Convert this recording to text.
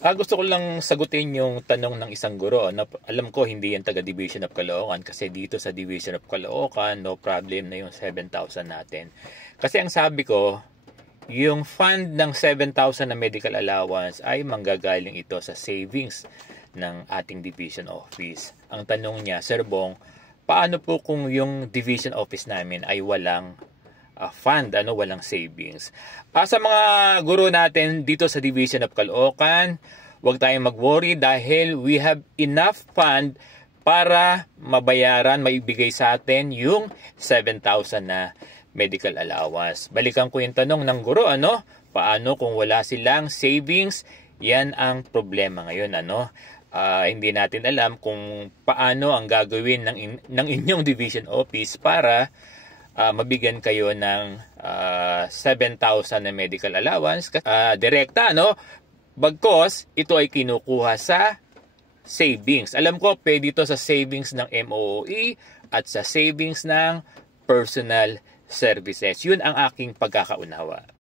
Gusto ko lang sagutin yung tanong ng isang guro. No? Alam ko hindi yan taga Division of Caloocan kasi dito sa Division of Caloocan, no problem na yung 7,000 natin. Kasi ang sabi ko, yung fund ng 7,000 na medical allowance ay manggagaling ito sa savings ng ating division office. Ang tanong niya, Sir Bong, paano po kung yung division office namin ay walang fund, walang savings? Sa mga guro natin dito sa Division of Caloocan, huwag tayong mag-worry dahil we have enough fund para mabayaran, maibigay sa atin yung 7,000 na medical allowance. Balikan ko yung tanong ng guro, paano kung wala silang savings? Yan ang problema ngayon, hindi natin alam kung paano ang gagawin ng inyong division office para mabigyan kayo ng 7,000 na medical allowance. Direkta, bagkos ito ay kinukuha sa savings. Alam ko, pwede ito sa savings ng MOOE at sa savings ng personal services. Yun ang aking pagkakaunawa.